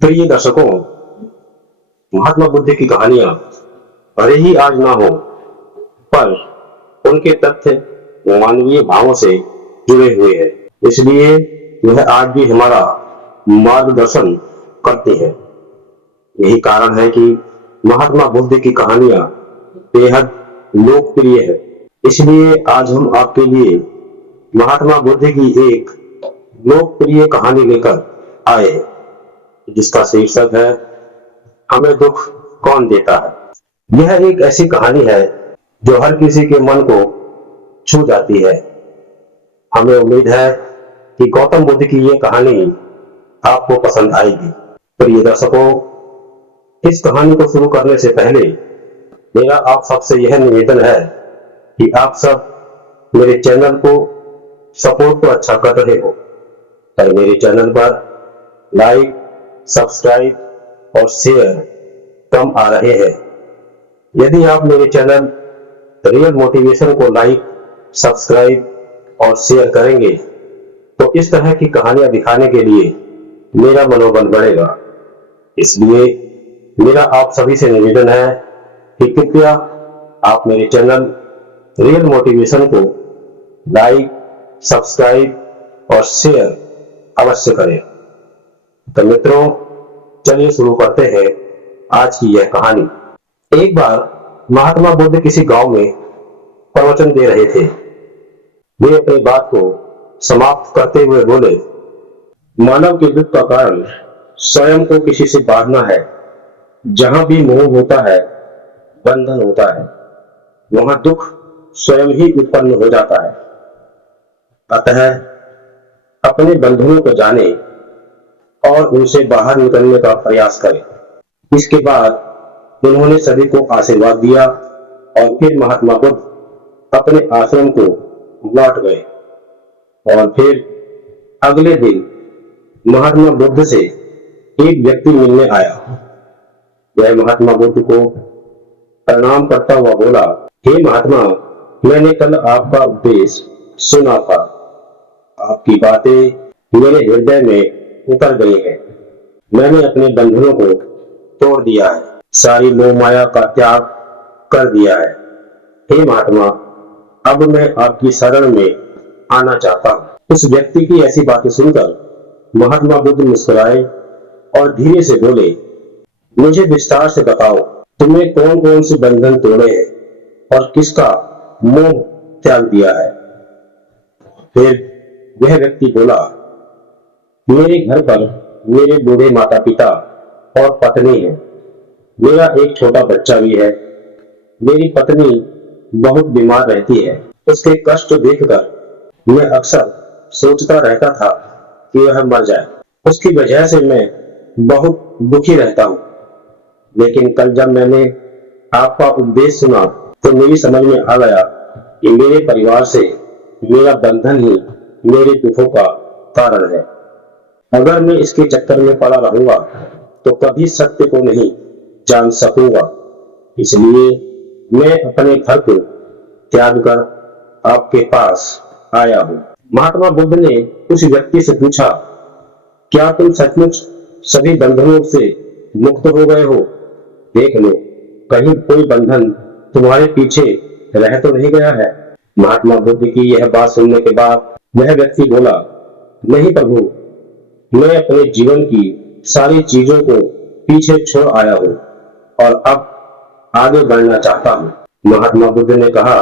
प्रिय दर्शकों, महात्मा बुद्ध की कहानियां भले ही आज ना हो, पर उनके तथ्य मानवीय भावों से जुड़े हुए हैं। इसलिए वह आज भी हमारा मार्गदर्शन करती है। यही कारण है कि महात्मा बुद्ध की कहानियां बेहद लोकप्रिय है। इसलिए आज हम आपके लिए महात्मा बुद्ध की एक लोकप्रिय कहानी लेकर आए हैं, जिसका शीर्षक है हमें दुख कौन देता है। यह एक ऐसी कहानी है जो हर किसी के मन को छू जाती है। हमें उम्मीद है कि गौतम बुद्ध की यह कहानी आपको पसंद आएगी। प्रिय दर्शकों, इस कहानी को शुरू करने से पहले मेरा आप सबसे यह निवेदन है कि आप सब मेरे चैनल को सपोर्ट तो अच्छा कर रहे हो, पर मेरे चैनल पर लाइक, सब्सक्राइब और शेयर कम आ रहे हैं। यदि आप मेरे चैनल रियल मोटिवेशन को लाइक, सब्सक्राइब और शेयर करेंगे तो इस तरह की कहानियां दिखाने के लिए मेरा मनोबल बढ़ेगा। इसलिए मेरा आप सभी से निवेदन है कि कृपया आप मेरे चैनल रियल मोटिवेशन को लाइक, सब्सक्राइब और शेयर अवश्य करें। तो मित्रों, चलिए शुरू करते हैं आज की यह कहानी। एक बार महात्मा बुद्ध किसी गांव में प्रवचन दे रहे थे। वे अपनी बात को समाप्त करते हुए बोले, मानव के दुख का कारण स्वयं को किसी से बांधना है। जहां भी मोह होता है, बंधन होता है, वहां दुख स्वयं ही उत्पन्न हो जाता है। अतः अपने बंधनों को जाने और उनसे बाहर निकलने का प्रयास करें। इसके बाद उन्होंने सभी को आशीर्वाद दिया और फिर महात्मा बुद्ध अपने आश्रम को लौट गए। और फिर अगले दिन महात्मा बुद्ध से एक व्यक्ति मिलने आया। वह महात्मा बुद्ध को प्रणाम करता हुआ बोला, हे महात्मा, मैंने कल आपका उपदेश सुना था। आपकी बातें मेरे हृदय में उतर गई है। मैंने अपने बंधनों को तोड़ दिया है, सारी मोह माया का त्याग कर दिया है। हे महात्मा, अब मैं आपकी शरण में आना चाहता हूँ। उस व्यक्ति की ऐसी बातें सुनकर महात्मा बुद्ध मुस्कुराए और धीरे से बोले, मुझे विस्तार से बताओ, तुमने कौन कौन से बंधन तोड़े हैं और किसका मोह त्याग दिया है। फिर वह व्यक्ति बोला, मेरे घर पर मेरे बूढ़े माता पिता और पत्नी है। मेरा एक छोटा बच्चा भी है। मेरी पत्नी बहुत बीमार रहती है। उसके कष्ट देखकर मैं अक्सर सोचता रहता था कि वह मर जाए। उसकी वजह से मैं बहुत दुखी रहता हूँ। लेकिन कल जब मैंने आपका उपदेश सुना तो मेरी समझ में आ गया कि मेरे परिवार से मेरा बंधन ही मेरे दुखों का कारण है। अगर मैं इसके चक्कर में पड़ा रहूंगा तो कभी सत्य को नहीं जान सकूंगा। इसलिए मैं अपने घर को त्याग कर आपके पास आया हूँ। महात्मा बुद्ध ने उस व्यक्ति से पूछा, क्या तुम सचमुच सभी बंधनों से मुक्त हो गए हो? देख लो, कहीं कोई बंधन तुम्हारे पीछे रह तो नहीं गया है। महात्मा बुद्ध की यह बात सुनने के बाद वह व्यक्ति बोला, नहीं प्रभु, मैं अपने जीवन की सारी चीजों को पीछे छोड़ आया हूँ और अब आगे बढ़ना चाहता हूँ। महात्मा बुद्ध ने कहा,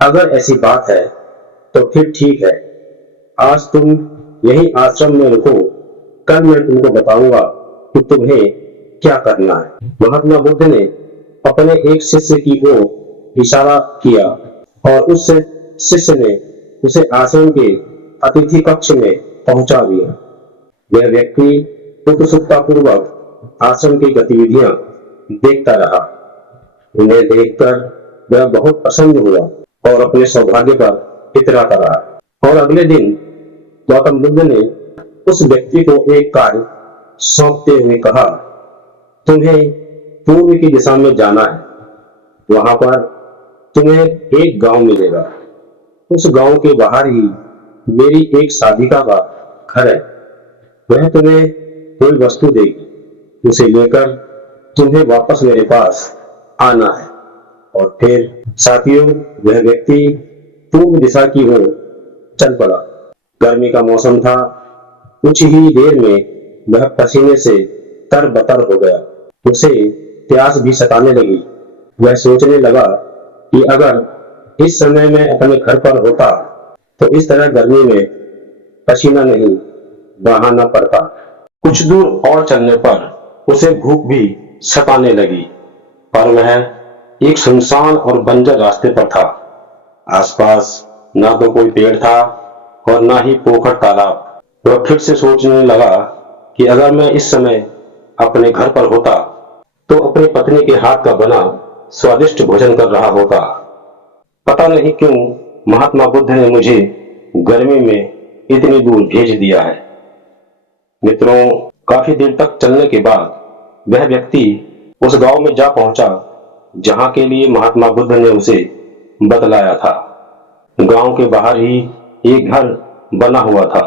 अगर ऐसी बात है तो फिर ठीक है। आज तुम यही आश्रम में रुको। कल मैं तुमको बताऊंगा कि तुम्हें क्या करना है। महात्मा बुद्ध ने अपने एक शिष्य की ओर इशारा किया और उस शिष्य ने उसे आश्रम के अतिथि कक्ष में पहुंचा दिया। वह व्यक्ति उत्सुकता पूर्वक आश्रम की गतिविधियां देखता रहा। उन्हें देखकर वह बहुत प्रसन्न हुआ और अपने सौभाग्य पर इतराता रहा। और अगले दिन गौतम बुद्ध ने उस व्यक्ति को एक कार्य सौंपते हुए कहा, तुम्हें पूर्व की दिशा में जाना है। वहां पर तुम्हें एक गांव मिलेगा। उस गांव के बाहर ही मेरी एक साधिका का घर है। वह तुम्हें कोई वस्तु देगी। उसे लेकर तुम्हें वापस मेरे पास आना है। और फिर साथियों, वह व्यक्ति पूर्व दिशा की ओर चल पड़ा। गर्मी का मौसम था। कुछ ही देर में वह पसीने से तरबतर हो गया। उसे प्यास भी सताने लगी। वह सोचने लगा कि अगर इस समय मैं अपने घर पर होता तो इस तरह गर्मी में पसीना नहीं बहाना पड़ता। कुछ दूर और चलने पर उसे भूख भी सताने लगी, पर वह एक सुनसान और बंजर रास्ते पर था। आसपास ना तो कोई पेड़ था और ना ही पोखर तालाब। वह फिर से सोचने लगा कि अगर मैं इस समय अपने घर पर होता तो अपनी पत्नी के हाथ का बना स्वादिष्ट भोजन कर रहा होता। पता नहीं क्यों महात्मा बुद्ध ने मुझे गर्मी में इतनी दूर भेज दिया है। मित्रों, काफी देर तक चलने के बाद वह व्यक्ति उस गांव में जा पहुंचा जहां के लिए महात्मा बुद्ध ने उसे बतलाया था। गांव के बाहर ही एक घर बना हुआ था।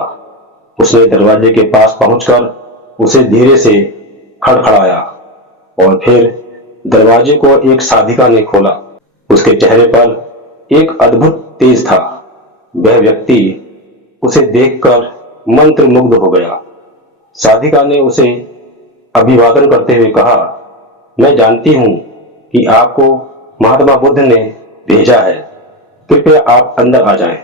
उसने दरवाजे के पास पहुंचकर उसे धीरे से खड़खड़ाया और फिर दरवाजे को एक साधिका ने खोला। उसके चेहरे पर एक अद्भुत तेज था। वह व्यक्ति उसे देखकर मंत्रमुग्ध हो गया। साधिका ने उसे अभिवादन करते हुए कहा, मैं जानती हूं कि आपको महात्मा बुद्ध ने भेजा है, कृपया आप अंदर आ जाएं।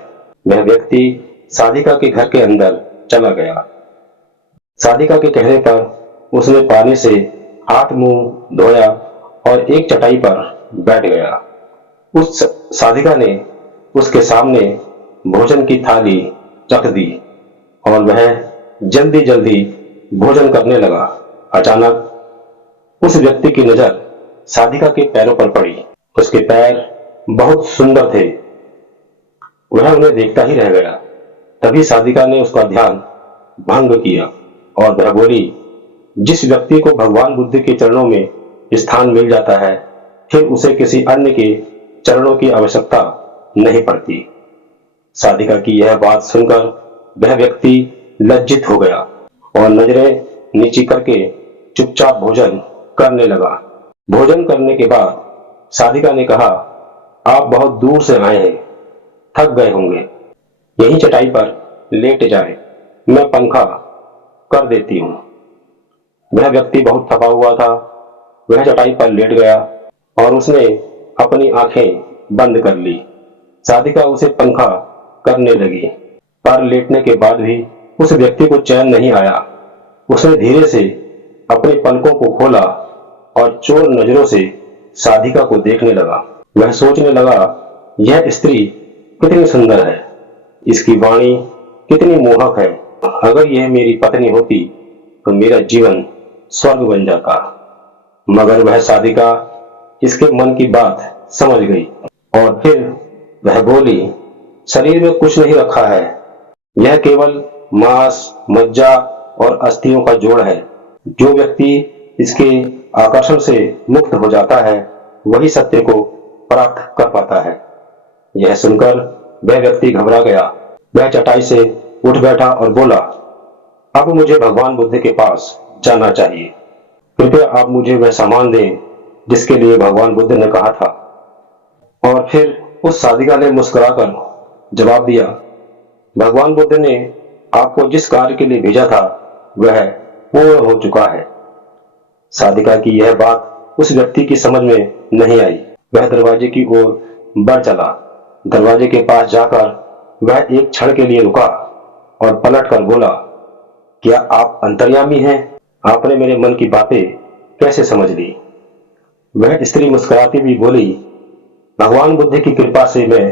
वह व्यक्ति साधिका के घर के अंदर चला गया। साधिका के कहने पर उसने पानी से हाथ मुंह धोया और एक चटाई पर बैठ गया। उस साधिका ने उसके सामने भोजन की थाली रख दी और वह जल्दी जल्दी भोजन करने लगा। अचानक उस व्यक्ति की नजर साधिका के पैरों पर पड़ी। उसके पैर बहुत सुंदर थे। वह उन्हें देखता ही रह गया। तभी साधिका ने उसका ध्यान भंग किया और वह बोली, जिस व्यक्ति को भगवान बुद्ध के चरणों में स्थान मिल जाता है, फिर उसे किसी अन्य के चरणों की आवश्यकता नहीं पड़ती। साधिका की यह बात सुनकर वह व्यक्ति लज्जित हो गया और नजरें नीची करके चुपचाप भोजन करने लगा। भोजन करने के बाद साधिका ने कहा, आप बहुत दूर से आए हैं, थक गए होंगे, यहीं चटाई पर लेट जाएं, मैं पंखा कर देती हूं। वह व्यक्ति बहुत थका हुआ था। वह चटाई पर लेट गया और उसने अपनी आंखें बंद कर ली। साधिका उसे पंखा करने लगी, पर लेटने के बाद भी उस व्यक्ति को चैन नहीं आया। उसने धीरे से अपने पलकों को खोला और चोर नजरों से साधिका को देखने लगा। वह सोचने लगा, यह स्त्री कितनी सुंदर है, इसकी वाणी कितनी मोहक है। अगर यह मेरी पत्नी होती तो मेरा जीवन स्वर्ग बन जाता। मगर वह साधिका इसके मन की बात समझ गई और फिर वह बोली, शरीर में कुछ नहीं रखा है, यह केवल मांस, मज्जा और अस्थियों का जोड़ है। जो व्यक्ति इसके आकर्षण से मुक्त हो जाता है, वही सत्य को प्राप्त कर पाता है। यह सुनकर वह व्यक्ति घबरा गया। वह चटाई से उठ बैठा और बोला, अब मुझे भगवान बुद्ध के पास जाना चाहिए, कृपया आप मुझे वह सामान दें जिसके लिए भगवान बुद्ध ने कहा था। और फिर उस साधिका ने मुस्कुराकर जवाब दिया, भगवान बुद्ध ने आपको जिस कार्य के लिए भेजा था वह पूर्ण हो चुका है। साधिका की यह बात उस व्यक्ति की समझ में नहीं आई। वह दरवाजे की ओर बढ़ चला। दरवाजे के पास जाकर वह एक क्षण के लिए रुका और पलट कर बोला, क्या आप अंतर्यामी हैं? आपने मेरे मन की बातें कैसे समझ ली? वह स्त्री मुस्कुराती हुई बोली, भगवान बुद्ध की कृपा से मैं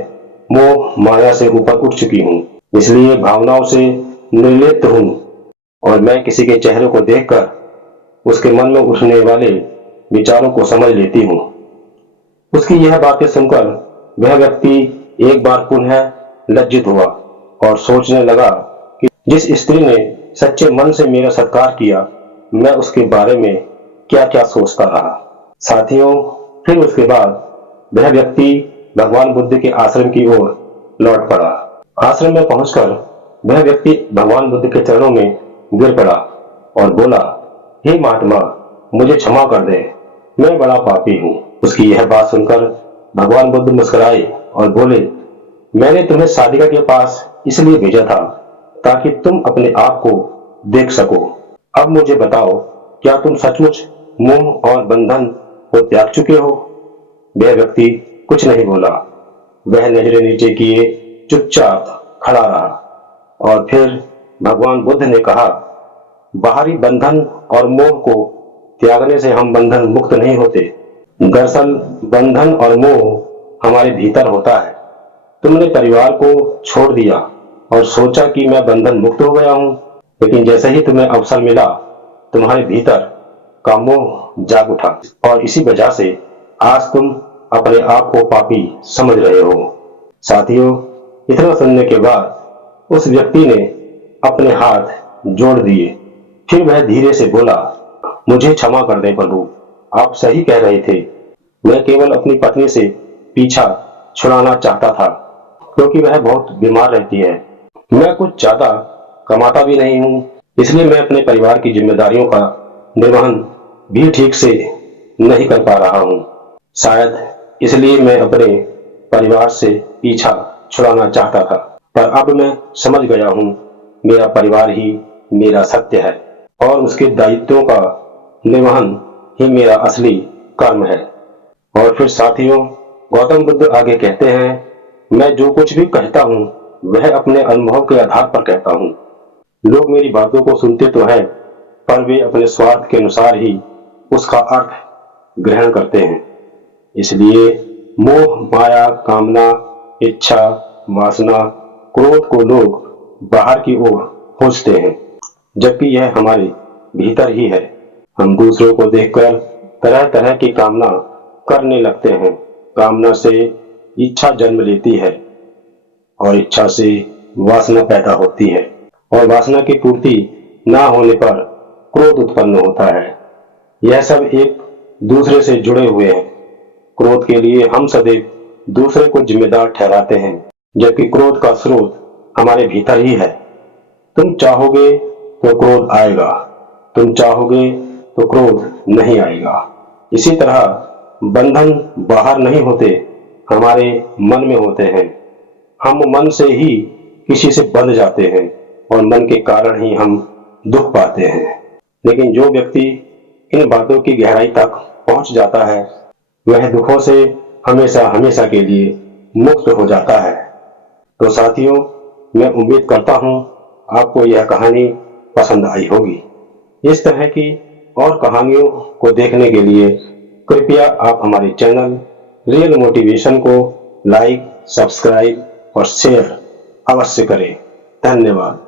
मोह माया से ऊपर उठ चुकी हूँ, इसलिए भावनाओं से निर्लिप्त हूँ और मैं किसी के चेहरे को देखकर उसके मन में उठने वाले विचारों को समझ लेती हूँ। उसकी यह बातें सुनकर वह व्यक्ति एक बार पुनः लज्जित हुआ और सोचने लगा कि जिस स्त्री ने सच्चे मन से मेरा सत्कार किया, मैं उसके बारे में क्या क्या सोचता रहा। साथियों, फिर उसके बाद वह व्यक्ति भगवान बुद्ध के आश्रम की ओर लौट पड़ा। आश्रम में पहुंचकर वह व्यक्ति भगवान बुद्ध के चरणों में गिर पड़ा और बोला, हे महात्मा, मुझे क्षमा कर दे, मैं बड़ा पापी हूँ। उसकी यह बात सुनकर भगवान बुद्ध मुस्कुराए और बोले, मैंने तुम्हें साधिका के पास इसलिए भेजा था ताकि तुम अपने आप को देख सको। अब मुझे बताओ, क्या तुम सचमुच मोह और बंधन को त्याग चुके हो? वह व्यक्ति कुछ नहीं बोला। वह नजरें नीचे किए चुपचाप खड़ा रहा और फिर भगवान बुद्ध ने कहा, बाहरी बंधन और मोह को त्यागने से हम बंधन मुक्त नहीं होते। दरअसल बंधन और मोह हमारे भीतर होता है। तुमने परिवार को छोड़ दिया और सोचा कि मैं बंधन मुक्त हो गया हूं, लेकिन जैसे ही तुम्हें अवसर मिला, तुम्हारे भीतर का मोह जाग उठा और इसी वजह से आज तुम अपने आप को पापी समझ रहे हो। साथियों, इतना सुनने के बाद उस व्यक्ति ने अपने हाथ जोड़ दिए। फिर वह धीरे से बोला, मुझे क्षमा कर दे प्रभु, आप सही कह रहे थे। मैं केवल अपनी पत्नी से पीछा छुड़ाना चाहता था, क्योंकि वह बहुत बीमार रहती है। मैं कुछ ज्यादा कमाता भी नहीं हूँ, इसलिए मैं अपने परिवार की जिम्मेदारियों का निर्वहन भी ठीक से नहीं कर पा रहा हूँ। शायद इसलिए मैं अपने परिवार से पीछा छुड़ाना चाहता था, पर अब मैं समझ गया हूँ, मेरा परिवार ही मेरा सत्य है और उसके दायित्वों का निर्वहन ही मेरा असली कर्म है। और फिर साथियों, गौतम बुद्ध आगे कहते हैं, मैं जो कुछ भी कहता हूँ वह अपने अनुभव के आधार पर कहता हूँ। लोग मेरी बातों को सुनते तो हैं, पर वे अपने स्वार्थ के अनुसार ही उसका अर्थ ग्रहण करते हैं। इसलिए मोह, माया, कामना, इच्छा, वासना, क्रोध को लोग बाहर की ओर खोजते हैं, जबकि यह हमारे भीतर ही है। हम दूसरों को देखकर तरह तरह की कामना करने लगते हैं। कामना से इच्छा जन्म लेती है और इच्छा से वासना पैदा होती है और वासना की पूर्ति ना होने पर क्रोध उत्पन्न होता है। यह सब एक दूसरे से जुड़े हुए हैं। क्रोध के लिए हम सदैव दूसरे को जिम्मेदार ठहराते हैं, जबकि क्रोध का स्रोत हमारे भीतर ही है। तुम चाहोगे तो क्रोध आएगा, तुम चाहोगे तो क्रोध नहीं आएगा। इसी तरह बंधन बाहर नहीं होते, हमारे मन में होते हैं। हम मन से ही किसी से बंध जाते हैं और मन के कारण ही हम दुख पाते हैं। लेकिन जो व्यक्ति इन बातों की गहराई तक पहुंच जाता है, वह दुखों से हमेशा हमेशा के लिए मुक्त हो जाता है। तो साथियों, मैं उम्मीद करता हूं आपको यह कहानी पसंद आई होगी। इस तरह की और कहानियों को देखने के लिए कृपया आप हमारे चैनल रियल मोटिवेशन को लाइक, सब्सक्राइब और शेयर अवश्य करें। धन्यवाद।